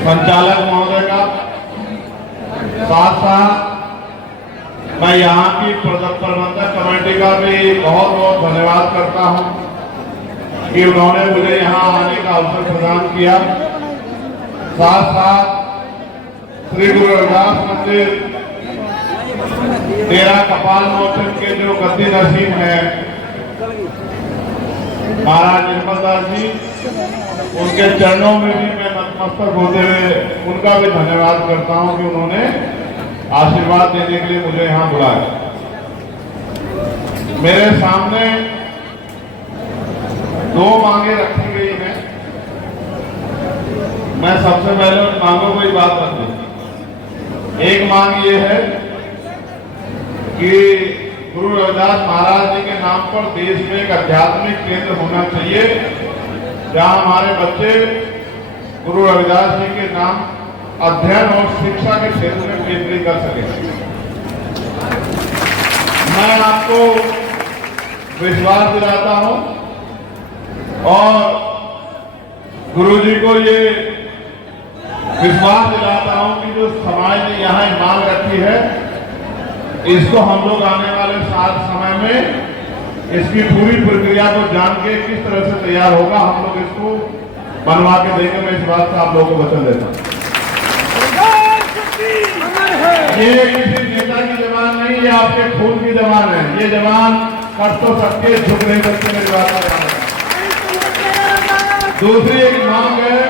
संचालक महोदय का, साथ साथ मैं यहाँ की प्रबंधक कमेटी का भी बहुत बहुत धन्यवाद करता हूँ कि उन्होंने मुझे यहाँ आने का अवसर प्रदान किया। साथ साथ श्री गुरु रविदास मंदिर डेरा कपाल मोचन के जो गद्दी नसीब है महाराज निर्मल दास जी, उनके चरणों में भी मैं नतमस्तक होते हुए उनका भी धन्यवाद करता हूं कि उन्होंने आशीर्वाद देने के लिए मुझे यहां बुलाया। मेरे सामने दो मांगे रखी गई हैं। मैं सबसे पहले उन मांगों को ही बात रख दूं। एक मांग ये है कि गुरु रविदास महाराज जी के नाम पर देश में एक आध्यात्मिक केंद्र होना चाहिए, जहां हमारे बच्चे गुरु रविदास जी के नाम अध्ययन और शिक्षा के क्षेत्र में पीएचडी कर सके। मैं आपको विश्वास दिलाता हूं और गुरु जी को ये विश्वास दिलाता हूं कि जो समाज ने यहाँ मांग रखी है, इसको हम लोग आने वाले साल समय में इसकी पूरी प्रक्रिया को जान के किस तरह से तैयार होगा, हम लोग इसको बनवा के देंगे। मैं इस बात से आप लोगों को वचन देता हूं। ये किसी नेता की जबान नहीं, ये आपके खून की जबान है। ये जबान कर तो सकते, झुक नहीं सकते, मेरी बात है। दूसरी एक मांग है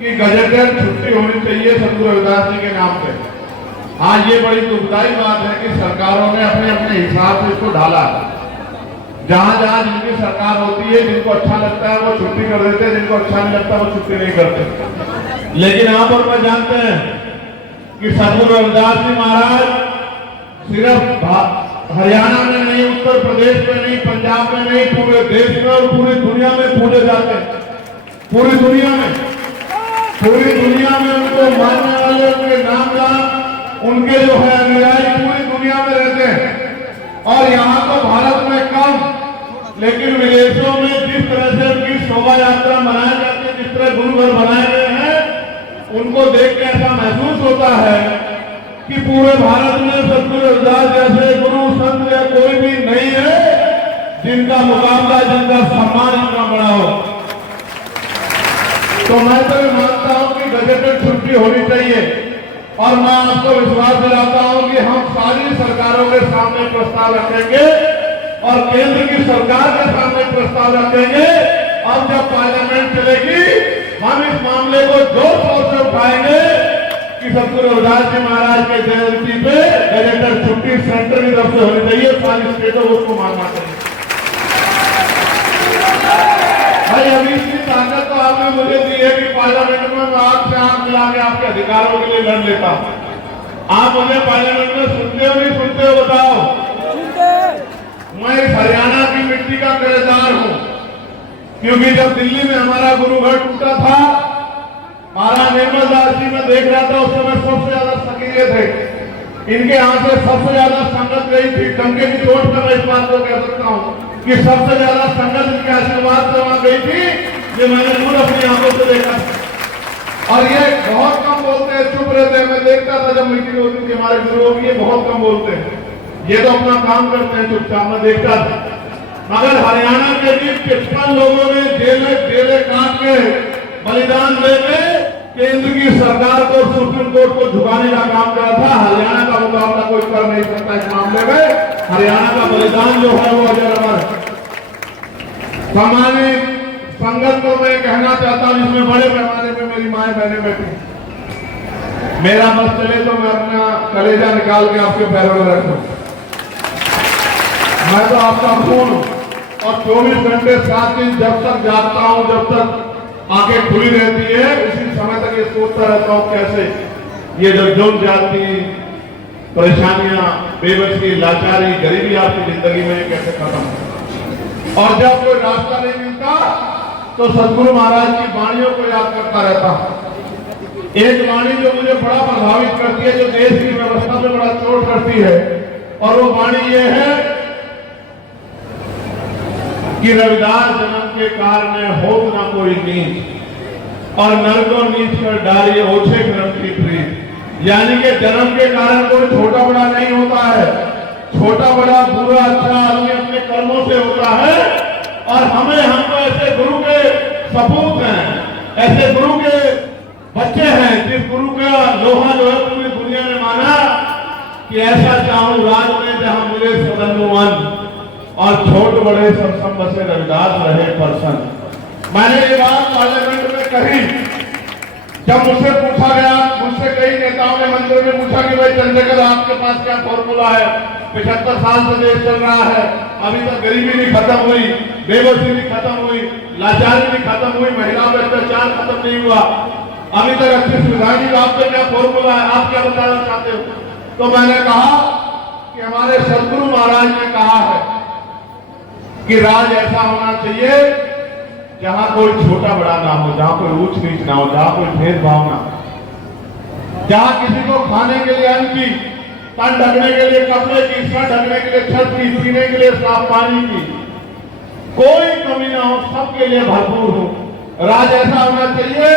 कि गजेटेड छुट्टी होनी चाहिए सतगुरु रविदास जी के नाम पे। हाँ, ये बड़ी दुखदायी बात है कि सरकारों ने अपने अपने हिसाब से इसको ढाला। जहां जहां जिनकी सरकार होती है, जिनको अच्छा लगता है वो छुट्टी कर देते हैं, जिनको अच्छा नहीं लगता वो छुट्टी नहीं करते। लेकिन यहाँ पर मैं जानते हैं कि सतगुरु रविदास जी महाराज सिर्फ हरियाणा में नहीं, उत्तर प्रदेश में नहीं, पंजाब में नहीं, पूरे देश में और पूरी दुनिया में पूजे जाते हैं। पूरी दुनिया में उनको मानने वाले, उनके नाम जान, उनके जो है अनुयायी पूरी दुनिया में रहते हैं। और यहाँ तो भारत में कम, लेकिन विदेशों में जिस तरह से उनकी शोभा यात्रा मनाई जाती है, जिस तरह गुरु घर बनाए गए हैं, उनको देख के ऐसा महसूस होता है कि पूरे भारत में सतगुरु रविदास जैसे गुरु संत या कोई भी नहीं है जिनका मुकाबला, जिनका सम्मान इतना बड़ा हो। तो मैं तो मानता हूं कि गजेटेड छुट्टी होनी चाहिए। और मैं आपको विश्वास दिलाता हूं कि हम सारी सरकारों के सामने प्रस्ताव रखेंगे और केंद्र की सरकार के सामने प्रस्ताव रखेंगे। और जब पार्लियामेंट चलेगी, हम इस मामले को जोर शोर से उठाएंगे कि सतगुरु रविदास जी महाराज के जयंती पे गजेटेड छुट्टी सेंटर की तरफ से होनी चाहिए, सारी स्टेटों को उसको मानना चाहिए। भाई, अभी इतनी ताकत तो आपने मुझे दी है कि पार्लियामेंट में मैं आंख से आंख मिला के आपके अधिकारों के लिए लड़ लेता हूं। आप मुझे पार्लियामेंट में सुनते हो नहीं सुनते हो, बताओ? मैं इस हरियाणा की मिट्टी का किरदार हूं, क्योंकि जब दिल्ली में हमारा गुरुघर टूटा था, महाराज निर्मल दास जी मैं देख रहा था, उस समय सबसे ज्यादा सक्रिय थे। इनके यहां से सबसे ज्यादा संगत गई थी। डंके की चोट पर मैं इस बात को कह सकता हूं कि सबसे ज्यादा संगत इनके आशीर्वाद से वहां गई थी, ये मैंने खुद अपनी आंखों से देखा। और ये बहुत कम बोलते हैं, चुप रहते हैं। मैं देखता था जब मीटिंग होती थी हमारे गुरुओं की, ये बहुत कम बोलते हैं, ये तो अपना काम करते हैं चुपचाप। मैं देखता था। मगर हरियाणा के भी 55 लोगों ने जेले काट के बलिदान देके केंद्र की सरकार को, सुप्रीम कोर्ट को झुकाने का काम करा था। हरियाणा का मुकाबला कोई कर नहीं सकता इस मामले में। हरियाणा का बलिदान जो है वो अजर अमर है। सामान्य संगत को मैं कहना चाहता हूं, जिसमें बड़े पैमाने पे मेरी माए बहने बैठी, मेरा बस चले तो मैं अपना कलेजा निकाल के आपके पैरों में रखूं। मैं तो आपका खून हूं और 24 घंटे 7 दिन जब तक जागता हूं, जब तक आंखें खुली रहती है, उसी समय तक ये सोचता रहता हूं कैसे ये जो जुल्म जाती, परेशानियां, बेबसी, लाचारी, गरीबी आपकी जिंदगी में कैसे खत्म हो। और जब कोई रास्ता नहीं मिलता तो सतगुरु महाराज की वाणियों को याद करता रहता हूं। एक वाणी जो मुझे बड़ा प्रभावित करती है, जो देश की व्यवस्था में बड़ा चोट करती है, और वो वाणी ये है कि रविदास जन्म के कारण हो न कोई नीच, और नरको नीच कर डालिए ओछे क्रम की प्रीत। यानी कि जन्म के कारण कोई छोटा बड़ा नहीं होता है, छोटा बड़ा बुरा अच्छा आदमी अपने कर्मों से होता है। और हम तो ऐसे गुरु के सपूत हैं, ऐसे गुरु के बच्चे हैं जिस गुरु का लोहा जो है पूरी दुनिया ने माना कि ऐसा चाहूं राज में जहां मिले सदन मन और छोट बड़े सब बसे रविदास रहे प्रसन्न। मैंने ये बात पार्लियामेंट में कही जब मुझसे पूछा गया, मुझसे कई नेताओं ने मंदिर में पूछा कि भाई चंद्रशेखर आपके पास क्या फॉर्मूला है, 75 साल से देश चल रहा है, अभी तक गरीबी नहीं खत्म हुई, बेबसी नहीं खत्म हुई, लाचारी नहीं खत्म हुई, महिलाओं पर अत्याचार खत्म नहीं हुआ, अभी तक अच्छी सुविधाएं नहीं, आपका क्या फॉर्मूला है, आप क्या बताना चाहते हो? तो मैंने कहा कि हमारे सदगुरु महाराज ने कहा है कि राज ऐसा होना चाहिए जहां कोई छोटा बड़ा ना हो, जहां कोई ऊंच नीच ना हो, जहां कोई भेदभाव ना हो, जहां किसी को खाने के लिए अन्न की, तन ढकने के लिए कपड़े की, सर ढकने के लिए छत की, पीने के लिए साफ पानी की कोई कमी ना हो, सबके लिए भरपूर हो। राज ऐसा होना चाहिए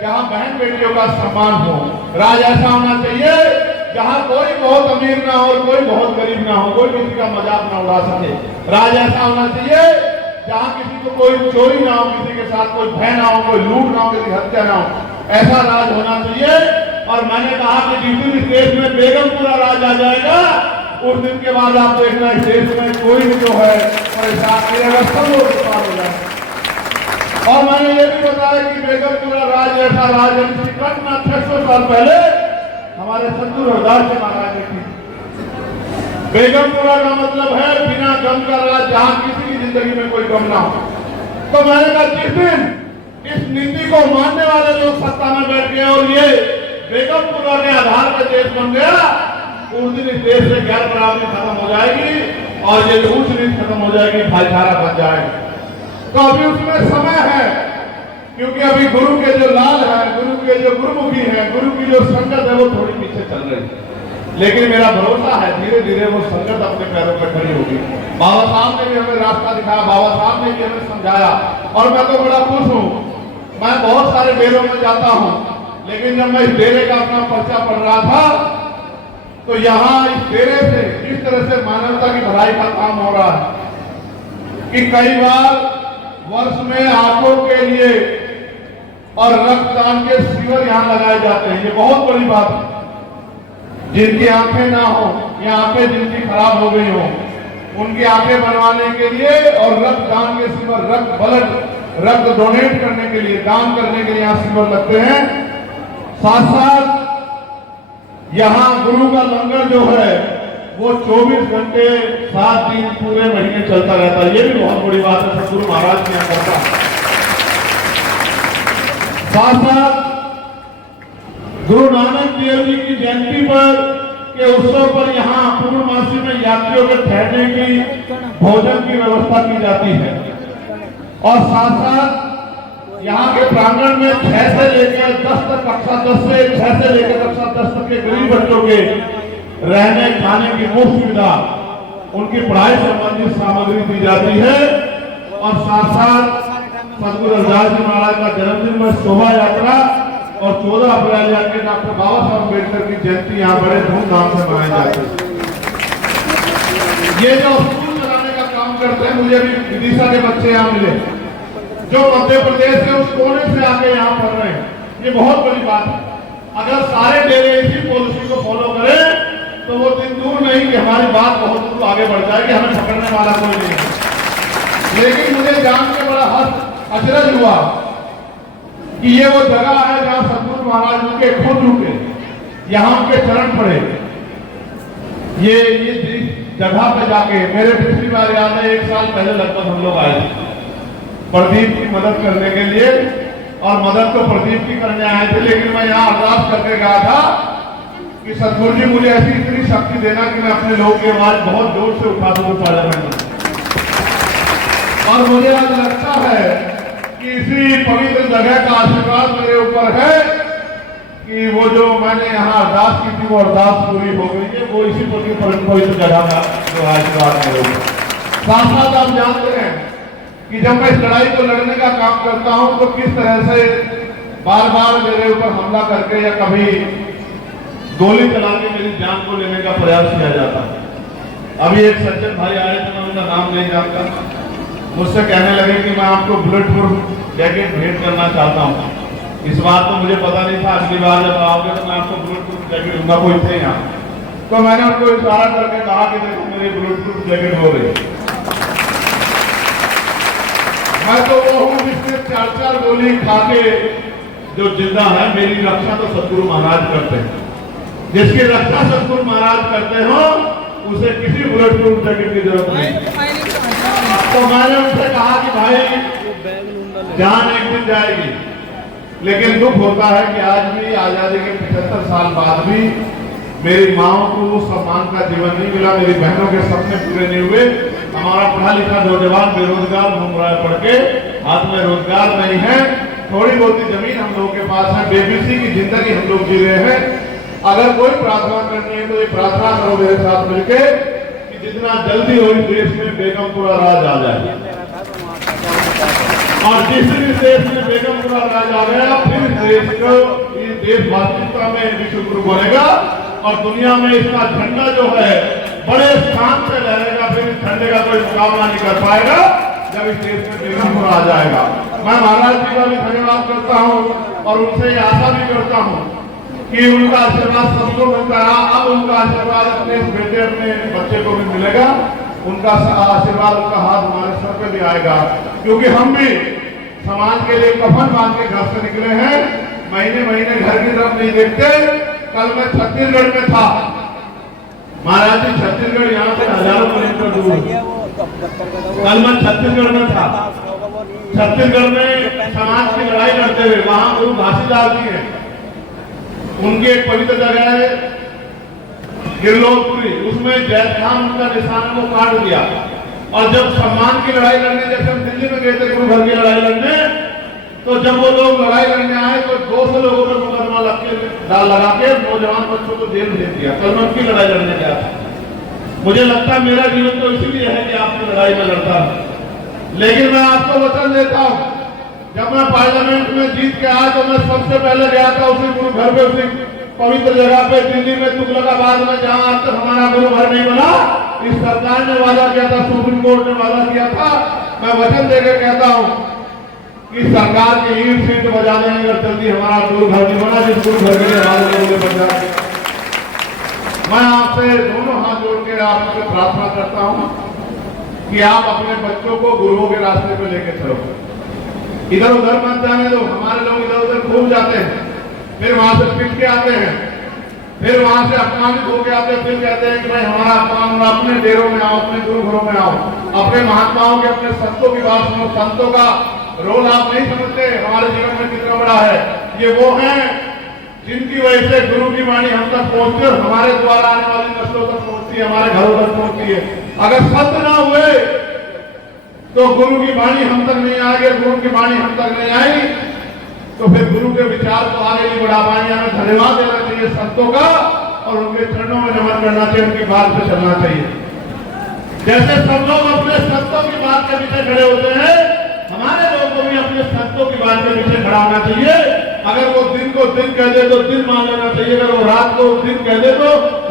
जहां बहन बेटियों का सम्मान हो। राज ऐसा होना चाहिए जहां कोई बहुत अमीर ना हो, कोई बहुत गरीब ना हो, कोई किसी का मजाक ना उड़ा सके। राज ऐसा होना चाहिए जहां किसी को कोई चोरी ना हो, किसी के साथ कोई भय ना हो, कोई लूट ना हो, किसी हत्या ना हो। ऐसा राज होना चाहिए। और मैंने कहा कि जिस दिन इस देश में बेगमपुरा राज आ जाएगा, उस दिन के बाद आप देखना इस देश में कोई भी जो है परेशान सब लोग पार हो जाए। और मैंने ये भी बताया कि बेगमपुरा राज ऐसा राज है जिसकी कल्पना 600 साल पहले हमारे सदगुरु रविदास जी महाराज ने की। बेगमपुरा का मतलब है बिना गम का राज, जहां किसी की जिंदगी में कोई गम ना हो। तो मैंने कहा जिस दिन इस नीति को मानने वाले लोग सत्ता में बैठ गए और ये बेगमपुरा के आधार पर देश बन गया, उस दिन इस देश से गैर बराबरी खत्म हो जाएगी और ये ऊंच नीच खत्म हो जाएगी, भाईचारा बन जाएगा। तो अभी उसमें समय है, क्योंकि अभी गुरु के जो लाल है, गुरु के जो गुरुमुखी है, गुरु की जो संगत है वो थोड़ी पीछे चल रही है। लेकिन मेरा भरोसा है धीरे धीरे वो संगत अपने पैरों पर खड़ी होगी। बाबा साहब ने भी हमें रास्ता दिखाया, बाबा साहब ने भी हमें समझाया और मैं तो बड़ा खुश हूँ। मैं बहुत सारे डेरों में जाता हूँ, लेकिन जब मैं इस डेरे का अपना पर्चा पढ़ रहा था तो यहाँ इस डेरे से इस तरह से मानवता की भलाई का काम हो रहा है कि कई बार वर्ष में आंखों के लिए और रक्तदान के शिविर यहाँ लगाए जाते हैं। ये बहुत बड़ी बात है। जिनकी आंखें ना हो या आंखें जिनकी खराब हो गई हो, उनकी आंखें बनवाने के लिए और रक्तदान के शिविर, रक्त डोनेट करने के लिए, दान करने के लिए यहाँ शिविर लगते हैं। साथ साथ यहाँ गुरु का लंगर जो है वो 24 घंटे 7 दिन पूरे महीने चलता रहता है। ये भी बहुत बड़ी बात है, सदगुरु महाराज ने यहाँ करता है। साथ साथ गुरु नानक देव जी की जयंती पर के उत्सव पर यहाँ पूर्णमासी में यात्रियों के ठहरने की, भोजन की व्यवस्था की जाती है। और साथ साथ यहाँ के प्रांगण में 6 से लेकर 10 तक, कक्षा 10 से 6 से लेकर कक्षा 10 तक के गरीब बच्चों के रहने खाने की मुफ्त सुविधा, उनकी पढ़ाई संबंधित सामग्री दी जाती है। और साथ साथ सदगुरु रविदास जी महाराज का जन्मदिन में शोभा यात्रा और 14 अप्रैल यानी डॉक्टर बाबा साहब अम्बेडकर की जयंती यहाँ बड़े धूमधाम से मनाई जाती है। ये जो स्कूल चलाने का काम करते हैं, मुझे भी विदिशा के बच्चे यहाँ मिले जो मध्य प्रदेश के उस कोने से आके यहाँ पढ़ रहे हैं। ये बहुत बड़ी बात है। अगर सारे डेरे इसी पॉलिसी को फॉलो करें तो वो दिन दूर नहीं कि हमारी बात बहुत दूर आगे बढ़ जाएगी, हमें पकड़ने वाला कोई नहीं है। लेकिन मुझे जान के बड़ा अचरज हुआ कि ये वो जगह है जहाँ सदगुरु महाराज उनके खुद रुके, यहाँ उनके चरण पड़े। ये जगह पे जाके मेरे पिछली बार याद है, 1 साल पहले लगभग हम लोग आए थे प्रदीप की मदद करने के लिए, और मदद तो प्रदीप की करने आए थे। लेकिन मैं यहाँ अरदास करके गया था कि सदगुरु जी मुझे ऐसी इतनी शक्ति देना कि मैं अपने लोगों की आवाज बहुत जोर से उठा दूं पार्लियामेंट में। और मुझे आज लगता है कि इसी पवित्र जगह का आशीर्वाद मेरे ऊपर है कि वो जो मैंने यहाँ अरदास की थी वो अरदास पूरी हो गई है। वो इसी पवित्र जगह का जो आशीर्वाद मेरे ऊपर। साथ साथ आप जानते हैं कि जब मैं इस लड़ाई को लड़ने का काम करता हूं तो किस तरह से बार बार मेरे ऊपर हमला करके या कभी गोली चला के मेरी जान को लेने का प्रयास किया जाता है। अभी एक सज्जन भाई आए थे, मैं उनका नाम नहीं जानता, मुझसे कहने लगे कि मैं आपको बुलेट प्रूफ जैकेट भेंट करना चाहता हूँ। इस बात तो मुझे पता नहीं था, अगली बार जब आओगे तो मैं आपको बुलेट प्रूफ जैकेट दूंगा। कोई थे यहाँ, तो मैंने उनको इशारा करके कहा कि देखो मेरी बुलेट प्रूफ जैकेट हो रही। मैं तो वो हूँ जिसने 4-4 गोली खा के जो जिंदा है। मेरी रक्षा तो सतगुरु महाराज करते हैं। जिसकी रक्षा सतगुरु महाराज करते हो उसे किसी बुलेट प्रूफ जैकेट की जरूरत नहीं। तो मैंने उनसे कहा कि भाई जान एक दिन जाएगी, लेकिन दुख होता है कि आज भी आजादी के 75 साल बाद भी मेरी माओ को वो सम्मान का जीवन नहीं मिला, मेरी बहनों के सपने पूरे नहीं हुए। हमारा पढ़ा लिखा नौजवान बेरोजगार घूम रहा है, पढ़ के हाथ में रोजगार नहीं है, थोड़ी बहुत जमीन हम लोगों के पास है, बेबसी की जिंदगी हम लोग जी रहे हैं। अगर कोई प्रार्थना करनी है तो ये प्रार्थना करो मेरे साथ मिलके कि जितना जल्दी हो इस देश में बेगमपुरा राज आ जाए। और जिस भी देश में बेगमपुरा राज आ गया, फिर देश को इस देश वास्तविकता में विश्व गुरु बनेगा और दुनिया में इसका झंडा जो है बड़े स्थान पे लहरेगा। फिर इस झंडे का कोई मुकाबला नहीं कर पाएगा जब इस देश में बेगमपुरा आ जाएगा। मैं महाराज जी का भी धन्यवाद करता हूँ और उनसे आशा भी करता हूँ कि उनका आशीर्वाद सबको मिलता रहा। अब उनका आशीर्वाद अपने बेटे अपने बच्चे को भी मिलेगा। उनका आशीर्वाद, उनका हाथ हमारे सर पे भी आएगा, क्योंकि हम भी समाज के लिए कफन बांध के घर से निकले हैं। महीने महीने घर की तरफ नहीं देखते। कल मैं छत्तीसगढ़ में था। महाराज जी छत्तीसगढ़ यहाँ से हजारों किलोमीटर दूर। कल मैं छत्तीसगढ़ में था। छत्तीसगढ़ में समाज की लड़ाई लड़ते हुए वहां गुरु घासीदास जी हैं, उनकी एक पवित्र जगह है गिरलोदपुरी, उसमें जयखान उनका निशान को काट दिया। और जब सम्मान की लड़ाई लड़ने, जैसे हम दिल्ली में गए थे गुरु घर की लड़ाई लड़ने, तो जब वो लोग लड़ाई लड़ने आए तो 200 लोगों पर मुकदमा लगा के नौजवान बच्चों को जेल भेज दिया। कल मैं उनकी लड़ाई लड़ने गया था। मुझे लगता है मेरा जीवन तो इसीलिए है कि आपकी लड़ाई में लड़ता हूं। लेकिन मैं आपको वचन देता हूं, जब मैं पार्लियामेंट में जीत के आया तो मैं सबसे पहले गया था उसी गुरु घर पे, उसी पवित्र जगह पे, दिल्ली में तुगलकाबाद में, जहां आज तक हमारा गुरु घर नहीं बना। इस सरकार ने वादा किया था, सुप्रीम कोर्ट ने वादा किया था। मैं वचन देकर कहता हूं कि सरकार की ईंट सीट बजा देने अगर जल्दी हमारा गुरु घर नहीं बना, जिस गुरु घर के लिए हमारे लोगों ने बचा। मैं आपसे दोनों हाथ जोड़ के आपसे प्रार्थना करता हूं कि आप अपने बच्चों को गुरुओं के रास्ते पे लेके चलो। इधर उधर मत जाने दो। हमारे लोग इधर उधर घूम जाते हैं, फिर वहां से पिट के आते हैं, फिर वहां से अपमानित होके आते हैं, फिर कहते हैं कि भाई हमारा अपमान, अपने डेरों में आओ, अपने गुरु घरों में आओ, अपने महात्माओं के, अपने संतों की बात सुनो। संतों का रोल आप नहीं समझते हमारे जीवन में कितना बड़ा है। ये वो हैं जिनकी वजह से गुरु की वाणी हम तक पहुंचती और हमारे द्वारा आने वाली नस्लों तक पहुंचती है, हमारे घरों तक पहुंचती है। अगर संत ना हुए तो गुरु की वाणी हम तक नहीं आएगी। गुरु की वाणी हम तक नहीं आई तो फिर गुरु के विचार को आगे नहीं बढ़ा पाएंगे। हमें धन्यवाद देना चाहिए संतों का और उनके चरणों में नमन करना चाहिए, उनकी बात पे चलना चाहिए। जैसे सब लोग अपने संतों की बात के पीछे खड़े होते हैं, हमारे लोगों को भी अपने संतों की बात के पीछे खड़ा होना चाहिए। अगर वो दिन को दिन कह दे तो दिन मान लेना चाहिए, अगर वो रात को दिन कह दे तो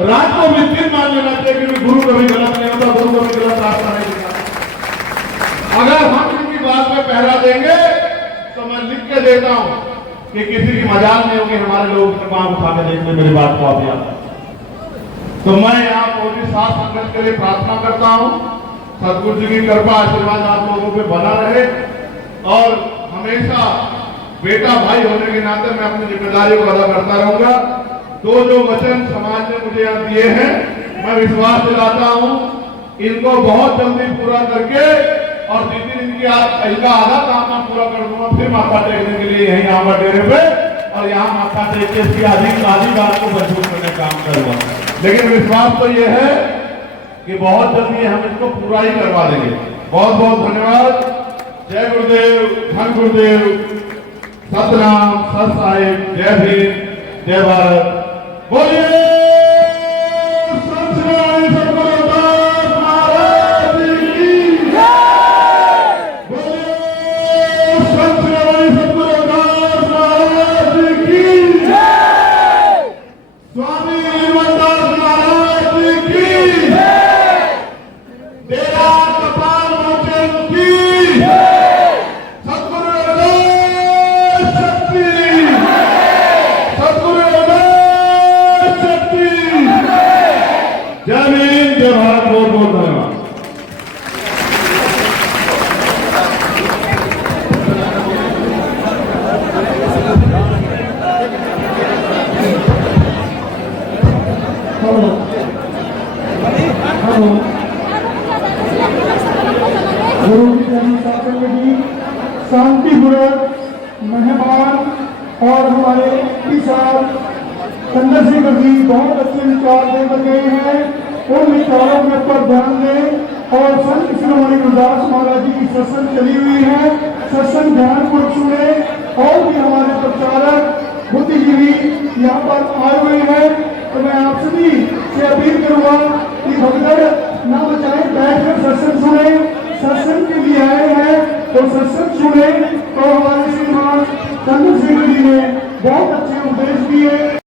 रात को भी दिन मान लेना चाहिए, क्योंकि गुरु कभी गलत नहीं होता, गुरु कभी गलत रास्ता नहीं दिखाता। अगर हम इनकी बात में पहरा देंगे तो मैं लिख के देता हूं कि किसी की मजाल नहीं होगी हमारे लोग कृपा उठा के देखने मेरी बात को आप याद। तो मैं यहाँ मोदी साथ संगत के लिए प्रार्थना करता हूं, सदगुरु जी की कृपा आशीर्वाद आप लोगों पे बना रहे और हमेशा बेटा भाई होने के नाते मैं अपनी जिम्मेदारी को अदा करता रहूंगा। जो वचन समाज ने मुझे यहाँ दिए हैं, मैं विश्वास दिलाता हूँ इनको बहुत जल्दी पूरा करके और जिस दिन इनका आधा काम मैं पूरा कर दूंगा, फिर माथा टेकने के लिए यही आऊंगा डेरे पे और यहाँ माथा टेक के इसकी आधी बात को मजबूत करने का काम करूंगा। लेकिन विश्वास तो ये है कि बहुत जल्दी हम इसको पूरा ही करवा देंगे। बहुत बहुत धन्यवाद। जय गुरुदेव, धन गुरुदेव, सतनाम, सत साहिब, जय भीम, जय भारत। बोलिए विद्वान और हमारे विचार चंद्रशेखर जी बहुत अच्छे विचार देकर गए हैं। उन विचारों के ऊपर ध्यान दें और संत शिरोमणि गुरुदास महाराज जी की सत्संग चली हुई है, सत्संग ध्यानपूर्वक सुने। और भी हमारे प्रचारक बुद्धिजीवी यहाँ पर आए हुए हैं, तो मैं आप सभी से अपील करूंगा कि भगदड़ न मचाएं, बैठकर सत्संग सुने। सत्संग के लिए आए हैं तो सत्संग सुने। तो हमारे श्रीमान चंद्रशेखर जी ने बहुत अच्छे उपदेश दिए।